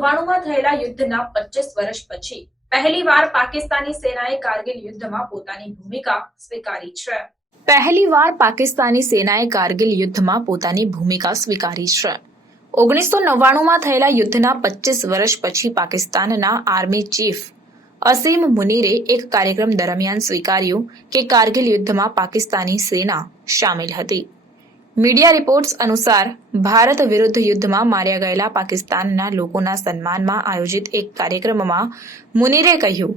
નવ્વાણુંમાં થયેલા યુદ્ધના પચીસ વર્ષ પછી પહેલીવાર પાકિસ્તાની સેનાએ કારગિલ યુદ્ધમાં પોતાની ભૂમિકા સ્વીકારી છે. પહેલીવાર પાકિસ્તાની સેનાએ કારગિલ યુદ્ધમાં પોતાની ભૂમિકા સ્વીકારી છે. ઓગણીસો નવ્વાણુંમાં થયેલા યુદ્ધના પચીસ વર્ષ પછી પાકિસ્તાનના આર્મી ચીફ અસીમ મુનીરે એક કાર્યક્રમ દરમિયાન સ્વીકાર્યું કે કારગિલ યુદ્ધમાં પાકિસ્તાની સેના સામેલ હતી. મીડિયા રિપોર્ટ્સ અનુસાર, ભારત વિરુદ્ધ યુદ્ધમાં માર્યા ગયેલા પાકિસ્તાનના લોકોના સન્માનમાં આયોજિત એક કાર્યક્રમમાં મુનીરે કહ્યું,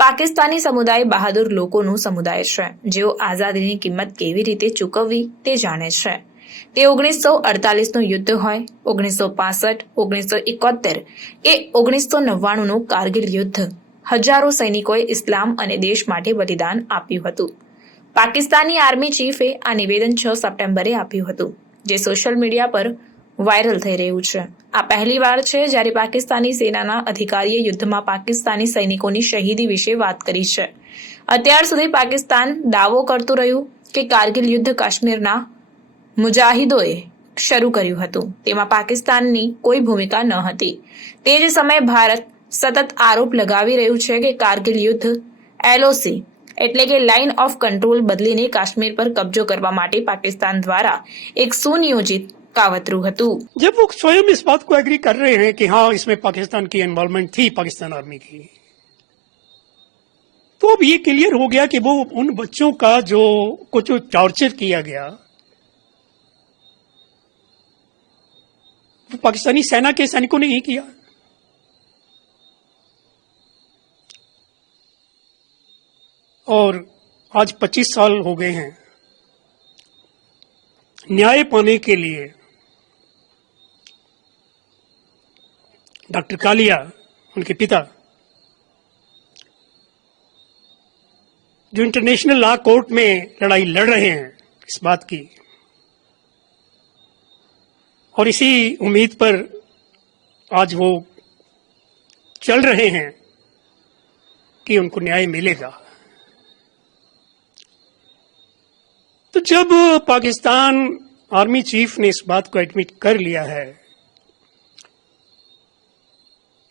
પાકિસ્તાની સમુદાય બહાદુર લોકોનું સમુદાય છે. જેઓ આઝાદીની કિંમત કેવી રીતે ચૂકવવી તે જાણે છે. તે ઓગણીસો અડતાલીસનું યુદ્ધ હોય, ઓગણીસો પાસઠ, ઓગણીસો એકોતેર એ ઓગણીસો નવ્વાણુંનું કારગિલ યુદ્ધ. હજારો સૈનિકોએ ઇસ્લામ અને દેશ માટે બલિદાન આપ્યું હતું. પાકિસ્તાની આર્મી ચીફે આ નિવેદન છ સપ્ટેમ્બરે આપ્યું હતું, જે સોશિયલ મીડિયા પર વાયરલ થઈ રહ્યું છે. આ પહેલીવાર છે જ્યારે પાકિસ્તાની સેનાના અધિકારીએ યુદ્ધમાં પાકિસ્તાની સૈનિકોની શહીદી વિશે વાત કરી છે. અત્યાર સુધી પાકિસ્તાન દાવો કરતું રહ્યું કે કારગિલ યુદ્ધ કાશ્મીરના મુજાહિદોએ શરૂ કર્યું હતું. તેમાં પાકિસ્તાનની કોઈ ભૂમિકા ન હતી. તે જ સમયે ભારત સતત આરોપ લગાવી રહ્યું છે કે કારગિલ યુદ્ધ એલઓસી એટલે કે લાઇન ઓફ કંટ્રોલ બદલીને કાશ્મીર પર કબજો કરવા માટે પાકિસ્તાન દ્વારા એક સુનિયોજિત કાવતરું હતું जब वो स्वयं इस बात को एग्री कर रहे हैं कि हाँ इसमें पाकिस्तान की इन्वॉल्वमेंट थी पाकिस्तान आर्मी की तो अब ये क्लियर हो गया कि वो उन बच्चों का जो को जो टॉर्चर किया गया वो पाकिस्तानी सेना के सैनिकों ने ही किया और आज 25 साल हो गए हैं। न्याय पाने के लिए डॉक्टर कालिया, उनके पिता, जो इंटरनेशनल लॉ कोर्ट में लड़ाई लड़ रहे हैं इस बात की, और इसी उम्मीद पर आज वो चल रहे हैं कि उनको न्याय मिलेगा। जब पाकिस्तान आर्मी चीफ ने इस बात को एडमिट कर लिया है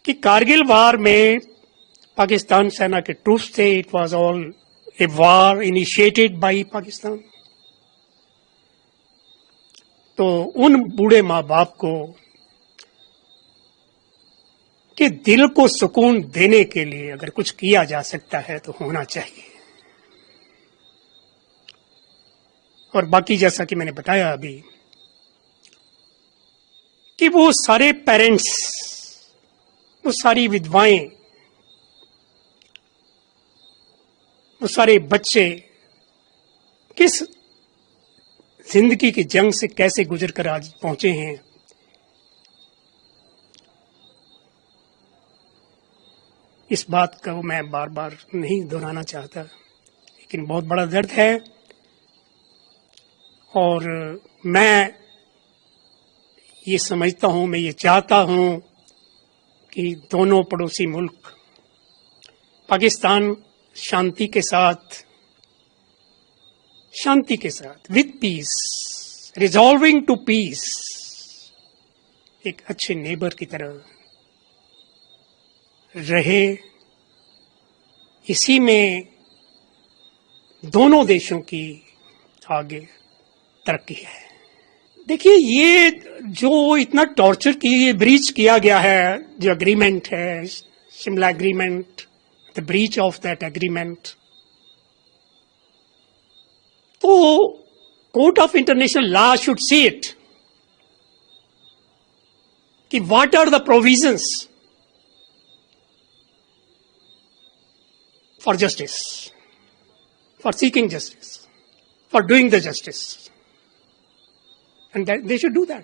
कि कारगिल वार में पाकिस्तान सेना के ट्रूप्स थे it was all a war initiated by Pakistan. तो उन बूढ़े माँ बाप को कि दिल को सुकून देने के लिए अगर कुछ किया जा सकता है तो होना चाहिए। और बाकी जैसा कि मैंने बताया अभी, कि वो सारे पेरेंट्स वो सारी विधवाएँ, वो सारे बच्चे किस ज़िंदगी की जंग से कैसे गुजर कर आज पहुँचे हैं, इस बात को मैं बार बार नहीं दोहराना चाहता, लेकिन बहुत बड़ा दर्द है। और मैं ये समझता हूँ, मैं ये चाहता हूँ कि दोनों पड़ोसी मुल्क पाकिस्तान शांति के साथ, शांति के साथ with peace resolving to peace एक अच्छे नेबर की तरह रहे। इसी में दोनों देशों की आगे तरक्की है। देखिए, ये जो इतना टॉर्चर की ब्रीच किया गया है, जो अग्रीमेंट है, Shimla agreement the breach of that agreement तो court of international law should see it कि what are the provisions for justice for seeking justice for doing the justice and that they should do that.